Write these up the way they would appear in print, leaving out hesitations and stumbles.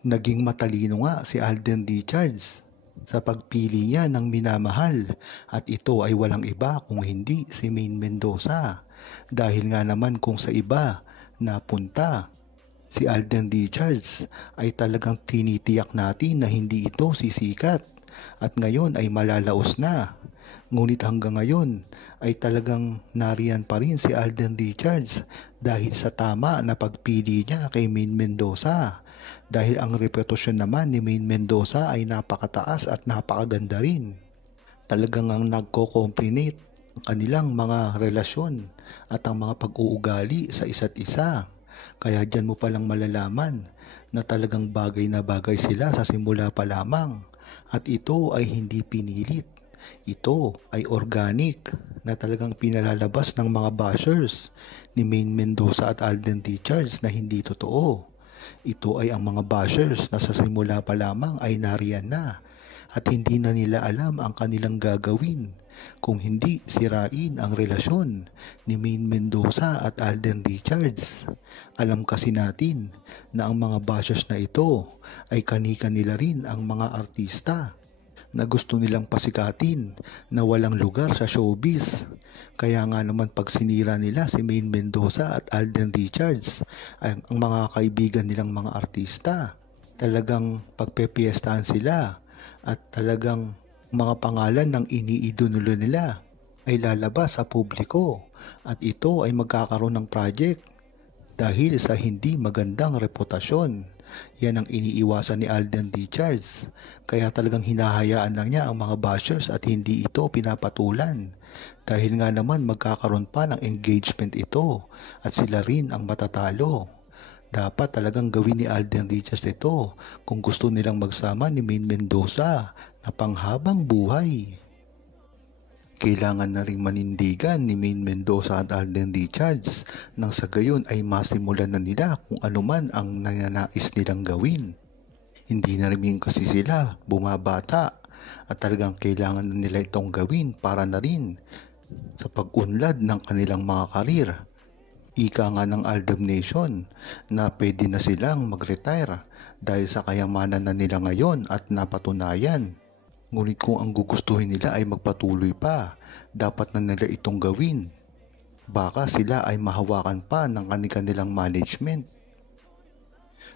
Naging matalino nga si Alden Richards sa pagpili niya ng minamahal at ito ay walang iba kung hindi si Maine Mendoza. Dahil nga naman kung sa iba napunta si Alden Richards ay talagang tinitiyak natin na hindi ito sisikat at ngayon ay malalaos na. Ngunit hanggang ngayon ay talagang nariyan pa rin si Alden Richards dahil sa tama na pagpili niya kay Maine Mendoza. Dahil ang reputasyon naman ni Maine Mendoza ay napakataas at napakaganda rin. Talagang ang nagko-complement ang kanilang mga relasyon at ang mga pag-uugali sa isa't isa. Kaya dyan mo palang malalaman na talagang bagay na bagay sila sa simula pa lamang. At ito ay hindi pinilit. Ito ay organic na talagang pinalalabas ng mga bashers ni Maine Mendoza at Alden Richards na hindi totoo. Ito ay ang mga bashers na sa simula pa lamang ay nariyan na at hindi na nila alam ang kanilang gagawin kung hindi sirain ang relasyon ni Maine Mendoza at Alden Richards. Alam kasi natin na ang mga bashers na ito ay kani-kanila rin ang mga artista na gusto nilang pasikatin na walang lugar sa showbiz. Kaya nga naman pag sinira nila si Maine Mendoza at Alden Richards ay ang mga kaibigan nilang mga artista, talagang pagpepiestahan sila at talagang mga pangalan ng iniidolo nila ay lalabas sa publiko at ito ay magkakaroon ng project dahil sa hindi magandang reputasyon. Yan ang iniiwasan ni Alden Richards. Kaya talagang hinahayaan lang niya ang mga bashers at hindi ito pinapatulan. Dahil nga naman magkakaroon pa ng engagement ito at sila rin ang matatalo. Dapat talagang gawin ni Alden Richards ito kung gusto nilang magsama ni Maine Mendoza na panghabang buhay. Kailangan na ring manindigan ni Maine Mendoza at Alden Richards nang sa gayon ay masimulan na nila kung ano man ang nananais nilang gawin. Hindi na rin kasi sila bumabata at talagang kailangan na nila itong gawin para na rin sa pag-unlad ng kanilang mga karir. Ika nga ng Aldab Nation na pwede na silang mag-retire dahil sa kayamanan na nila ngayon at napatunayan. Ngunit kung ang gugustuhin nila ay magpatuloy pa, dapat na nila itong gawin. Baka sila ay mahawakan pa ng kanilang management.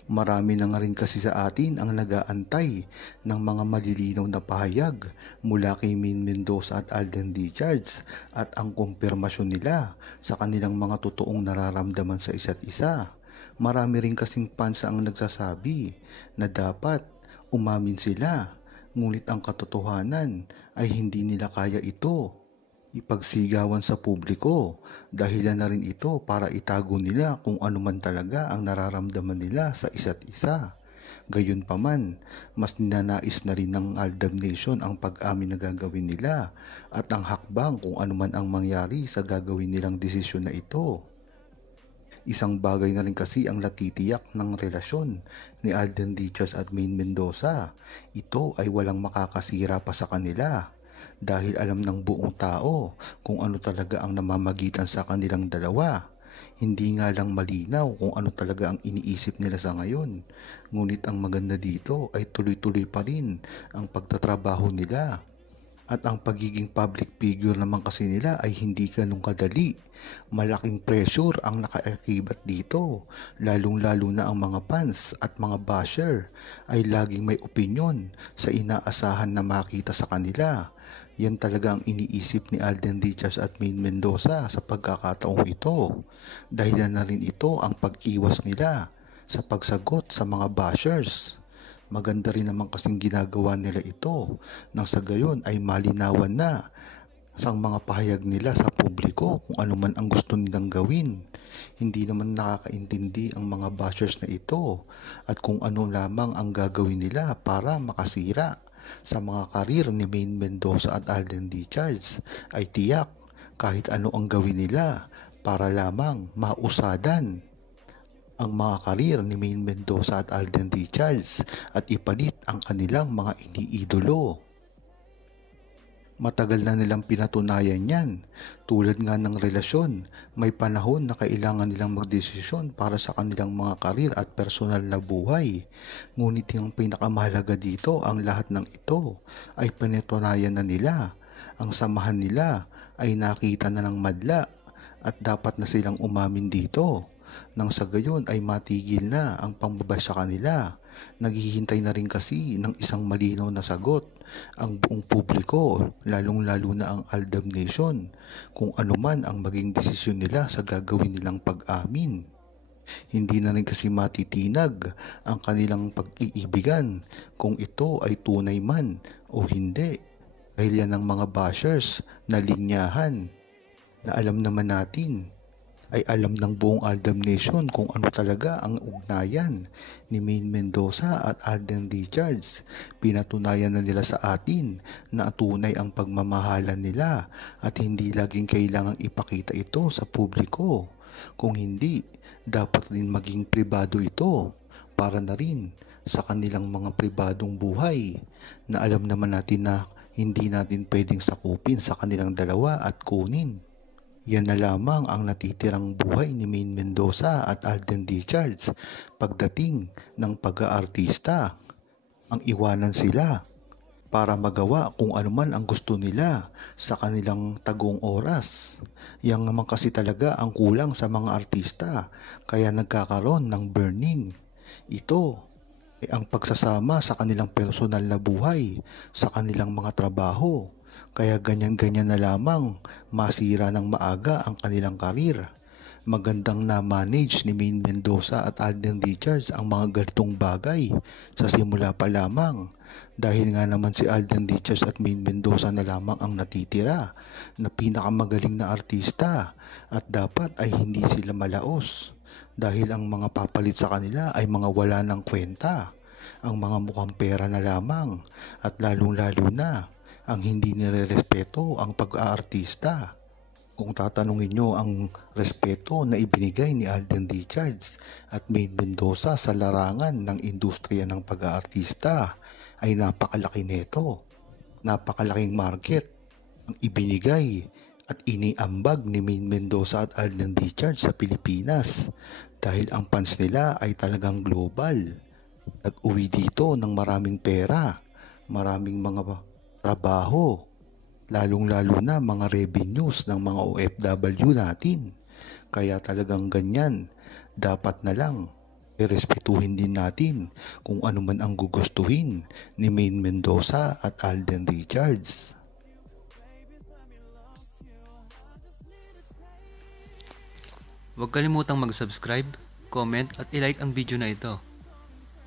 Marami na nga rin kasi sa atin ang nag-aantay ng mga malilinaw na pahayag mula kay Maine Mendoza at Alden Richards at ang kumpirmasyon nila sa kanilang mga totoong nararamdaman sa isa't isa. Marami rin kasing fans ang nagsasabi na dapat umamin sila. Ngunit ang katotohanan ay hindi nila kaya ito ipagsigawan sa publiko. Dahilan na rin ito para itago nila kung ano man talaga ang nararamdaman nila sa isa't isa. Gayunpaman, mas ninanais na rin ng Aldab Nation ang pag-amin na gagawin nila at ang hakbang kung ano man ang mangyari sa gagawin nilang desisyon na ito. Isang bagay na rin kasi ang natitiyak ng relasyon ni Alden Richards at Maine Mendoza. Ito ay walang makakasira pa sa kanila dahil alam ng buong tao kung ano talaga ang namamagitan sa kanilang dalawa. Hindi nga lang malinaw kung ano talaga ang iniisip nila sa ngayon. Ngunit ang maganda dito ay tuloy-tuloy pa rin ang pagtatrabaho nila. At ang pagiging public figure naman kasi nila ay hindi ganun kadali. Malaking pressure ang nakaakibat dito. Lalong-lalo na ang mga fans at mga basher ay laging may opinyon sa inaasahan na makita sa kanila. Yan talaga ang iniisip ni Alden Richards at Maine Mendoza sa pagkakataong ito. Dahil na rin ito ang pag-iwas nila sa pagsagot sa mga bashers. Maganda rin naman kasing ginagawa nila ito nang sa gayon ay malinawan na sa mga pahayag nila sa publiko kung ano man ang gusto nilang gawin. Hindi naman nakakaintindi ang mga bashers na ito at kung ano lamang ang gagawin nila para makasira sa mga karir ni Maine Mendoza at Alden Richards ay tiyak kahit ano ang gawin nila para lamang mausadan ang mga karir ni Maine Mendoza at Alden Richards at ipalit ang kanilang mga iniidolo. Matagal na nilang pinatunayan yan. Tulad nga ng relasyon, may panahon na kailangan nilang magdesisyon para sa kanilang mga karir at personal na buhay. Ngunit ang pinakamahalaga dito, ang lahat ng ito ay pinatunayan na nila. Ang samahan nila ay nakita na ng madla at dapat na silang umamin dito. Nang sa gayon ay matigil na ang pambabash sa kanila. Naghihintay na rin kasi ng isang malinaw na sagot ang buong publiko, lalong-lalo na ang Aldab Nation, kung ano man ang maging desisyon nila sa gagawin nilang pag-amin. Hindi na rin kasi matitinag ang kanilang pag-iibigan kung ito ay tunay man o hindi. Dahil yan ang mga bashers na linyahan na alam naman natin ay alam ng buong Aldab Nation kung ano talaga ang ugnayan ni Maine Mendoza at Alden Richards. Pinatunayan na nila sa atin na tunay ang pagmamahalan nila at hindi laging kailangang ipakita ito sa publiko. Kung hindi, dapat rin maging pribado ito para na rin sa kanilang mga pribadong buhay na alam naman natin na hindi natin pwedeng sakupin sa kanilang dalawa at kunin. Yan na lamang ang natitirang buhay ni Maine Mendoza at Alden Richards pagdating ng pag-aartista. Ang iwanan sila para magawa kung ano man ang gusto nila sa kanilang tagong oras. Yang naman kasi talaga ang kulang sa mga artista kaya nagkakaroon ng burning. Ito ay ang pagsasama sa kanilang personal na buhay, sa kanilang mga trabaho. Kaya ganyan-ganyan na lamang masira ng maaga ang kanilang karir. Magandang na-manage ni Maine Mendoza at Alden Richards ang mga ganitong bagay sa simula pa lamang. Dahil nga naman si Alden Richards at Maine Mendoza na lamang ang natitira na pinakamagaling na artista at dapat ay hindi sila malaos. Dahil ang mga papalit sa kanila ay mga wala ng kwenta, ang mga mukhang pera na lamang at lalong-lalo na ang hindi nire-respeto ang pag-aartista. Kung tatanungin nyo ang respeto na ibinigay ni Alden Richards at Maine Mendoza sa larangan ng industriya ng pag-aartista ay napakalaki nito. Napakalaking market ang ibinigay at iniambag ni Maine Mendoza at Alden Richards sa Pilipinas dahil ang fans nila ay talagang global. Nag-uwi dito ng maraming pera, maraming mga trabaho, lalong-lalo na mga revenues ng mga OFW natin. Kaya talagang ganyan, dapat na lang irespetuhin din natin kung ano man ang gugustuhin ni Maine Mendoza at Alden Richards. Huwag kalimutang mag-subscribe, comment at i-like ang video na ito.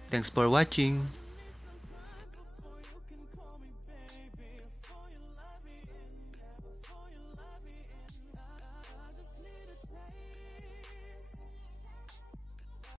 Thanks for watching!